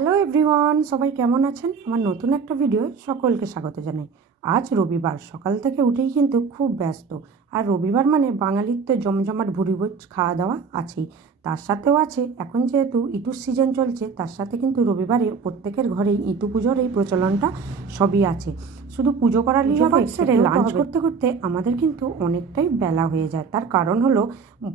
Hello everyone, সবাই কেমন আছেন? আমার নতুন একটা ভিডিও সকলকে স্বাগত জানাই। আজ রবিবার, সকাল থেকে উঠেই কিন্তু খুব ব্যস্ত। আর রবিবার মানে বাঙালির তো জমজমাট ভুরিভোজ খাওয়া দাওয়া আছেই। তার সাথেও আছে, এখন যেহেতু ইঁতুর সিজন চলছে, তার সাথে কিন্তু রবিবারে প্রত্যেকের ঘরেই ইঁতু পুজোর এই প্রচলনটা সবই আছে। শুধু পুজো করারই হবে সেরে লাঞ্চ করতে করতে আমাদের কিন্তু অনেকটাই বেলা হয়ে যায়। তার কারণ হলো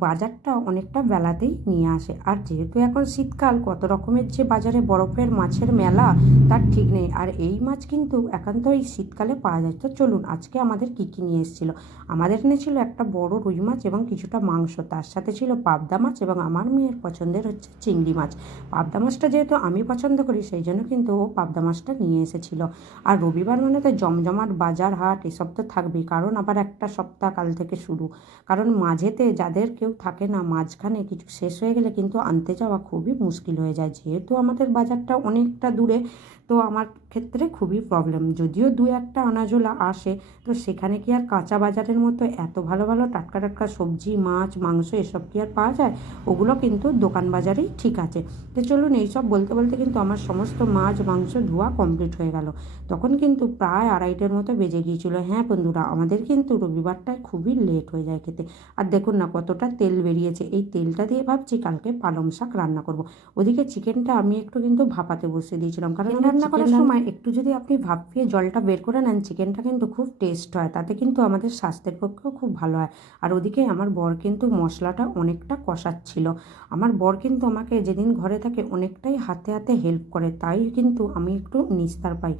বাজারটা অনেকটা বেলাতেই নিয়ে আসে। আর যেহেতু এখন শীতকাল, কত রকমের যে বাজারে বরফের মাছের মেলা তার ঠিক নেই। আর এই মাছ কিন্তু একান্ত এই শীতকালে পাওয়া যায়। তো চলুন আজকে আমাদের কী কী নিয়ে এসেছিলো। আমাদের এনেছিল একটা বড় রুই মাছ এবং কিছুটা মাংস, তার সাথে ছিল পাবদা মাছ এবং আমার মেয়ের পছন্দের হচ্ছে চিংড়ি মাছ। পাবদা মাছটা যেহেতু আমি পছন্দ করি, সেই জন্য কিন্তু ও পাবদা মাছটা নিয়ে এসেছিল। আর রবিবার মানে তো জমজমাট বাজার হাট এসব তো থাকবেই, কারণ আবার একটা সপ্তাহ কাল থেকে শুরু। কারণ মাঝেতে যাদের কেউ থাকে না, মাঝখানে কিছু শেষ হয়ে গেলে কিন্তু আনতে যাওয়া খুবই মুশকিল হয়ে যায়। যেহেতু আমাদের বাজারটা অনেকটা দূরে, তো আমার ক্ষেত্রে খুবই প্রবলেম। যদিও দু একটা আনাজোলা আসে, তো সেখানে কি আর কাঁচা বাজারের মতো এত ভালো ভালো টাটকা টাটকা সবজি, মাছ, মাংস এসব কি আর পাওয়া যায়? ওগুলো কিন্তু দোকান বাজারেই ঠিক আছে। তো চলুন, এইসব বলতে বলতে কিন্তু আমার সমস্ত মাছ মাংস ধোয়া কমপ্লিট হয়ে গেল। তখন কিন্তু প্রায় 2:30টার মতো বেজে গিয়েছিল। হ্যাঁ বন্ধুরা, আমাদের কিন্তু রবিবারটায় খুবই লেট হয়ে যায় খেতে। আর দেখুন না কতটা তেল বেরিয়েছে। এই তেলটা দিয়ে ভাবছি কালকে পালং শাক রান্না করব। ওদিকে চিকেনটা আমি একটু কিন্তু ভাপাতে বসিয়ে দিয়েছিলাম, কারণ রান্না করার সময় একটু যদি আপনি ভাপিয়ে জলটা বের করে নেন, চিকেনটা কিন্তু খুব টেস্ট হয়। তাতে কিন্তু আমাদের স্বাস্থ্যের পক্ষেও খুব ভালো হয়। আর ওদিকে আমার বর কিন্তু মশলাটা অনেকটা কষাচ্ছিল। আমার বর কিন্তু আমাকে যেদিন ঘরে থাকে অনেকটাই হাতে হাতে হেল্প করে, তাই কিন্তু আমি একটু নিস্তার পাই।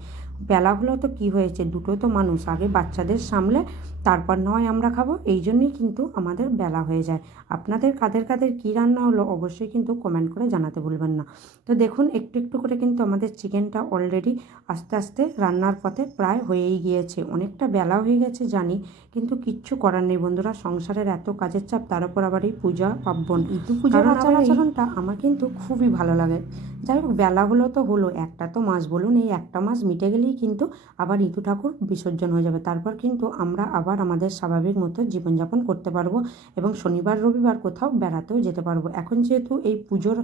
বেলা হলো তো কী হয়েছে, দুটো তো মানুষ, আগে বাচ্চাদের সামলে তারপর নয় আমরা খাবো। এই জন্যই কিন্তু আমাদের বেলা হয়ে যায়। আপনাদের কাদের কাদের কী রান্না হলো অবশ্যই কিন্তু কমেন্ট করে জানাতে ভুলবেন না। তো দেখুন একটু একটু করে কিন্তু আমাদের চিকেনটা অলরেডি আস্তে আস্তে রান্নার পথে প্রায় হয়েই গিয়েছে। অনেকটা বেলা হয়ে গেছে জানি, কিন্তু কিচ্ছু করার নেই বন্ধুরা। সংসারের এত কাজের চাপ, তার উপর আবার এই পূজা পার্বণ, ইদু পুজোর আচার আচরণটা আমার কিন্তু খুবই ভালো লাগে। যাই হোক, বেলা হলো তো হলো, একটা তো মাস বলুন, এই একটা মাস মিটে গেলেই কিন্তু আবার ইদু ঠাকুর বিসর্জন হয়ে যাবে। তারপর কিন্তু আমরা আবার আমাদের স্বাভাবিক মতো জীবনযাপন করতে পারবো এবং শনিবার রবিবার কোথাও বেড়াতেও যেতে পারবো। এখন যেহেতু এই পুজোর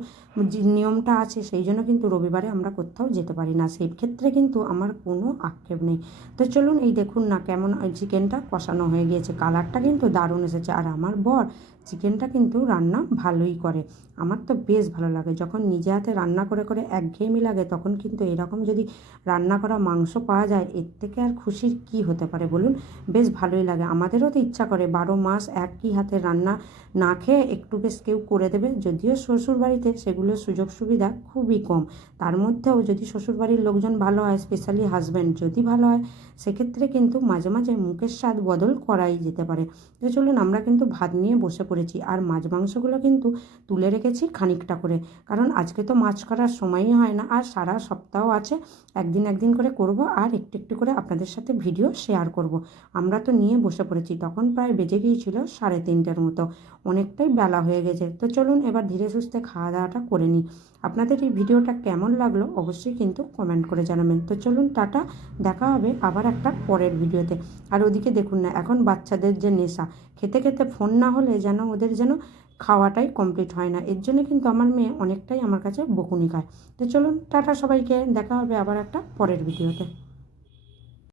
যে নিয়মটা আছে, সেই জন্য কিন্তু রবিবারে আমরা কোথাও যেতে পারি না। সেই ক্ষেত্রে কিন্তু আমার কোনো আক্ষেপ নেই। তো চলুন, এই দেখুন না কেমন চিকেনটা কষানো হয়ে গিয়েছে, কালারটা কিন্তু দারুণ এসেছে। আর আমার বর চিকেনটা কিন্তু রান্না ভালোই করে। আমার তো বেশ ভালো লাগে যখন নিজে হাতে রান্না করে করে একঘেয়েমি লাগে, তখন কিন্তু এরকম যদি রান্না করা মাংস পাওয়া যায়, এর থেকে আর খুশির কী হতে পারে বলুন? বেশ ভালোই লাগে। আমাদেরও তো ইচ্ছা করে 12 মাস একই হাতে রান্না না খেয়ে একটু বেশ কেউ করে দেবে। যদিও শ্বশুরবাড়িতে সেগুলোর সুযোগ সুবিধা খুবই কম, তার মধ্যেও যদি শ্বশুরবাড়ির লোকজন ভালো হয়, স্পেশালি হাজব্যান্ড যদি ভালো হয়, সেক্ষেত্রে কিন্তু মাঝে মাঝে মুখের স্বাদ বদল করাই যেতে পারে। তো চলুন, আমরা কিন্তু ভাত নিয়ে বসে পড়েছি। আর মাছ মাংসগুলো কিন্তু তুলে রেখেছি খানিকটা করে, কারণ আজকে তো মাছ করার সময়ই হয় না। আর সারা সপ্তাহ আছে, একদিন একদিন করে করব, আর একটু একটু করে আপনাদের সাথে ভিডিও শেয়ার করব। আমরা তো নিয়ে বসে পড়েছি, তখন প্রায় বেজে গিয়েছিল 3:30টার মতো। অনেকটাই বেলা হয়ে গেছে। তো চলুন এবার ধীরে সুস্থে খাওয়া দাওয়াটা করে নিই। আপনাদের এই ভিডিওটা কেমন লাগলো অবশ্যই কিন্তু কমেন্ট করে জানাবেন। তো চলুন টাটা, দেখা হবে আবার একটা পরের ভিডিওতে। আর ওদিকে দেখুন না, এখন বাচ্চাদের যে নেশা, খেতে খেতে ফোন না হলে যেন ওদের যেন খাওয়াটাই কমপ্লিট হয় না। এর জন্য কিন্তু আমার মেয়ে অনেকটাই আমার কাছে বকুনি খায়। তো চলুন টাটা সবাইকে, দেখা হবে আবার একটা পরের ভিডিওতে।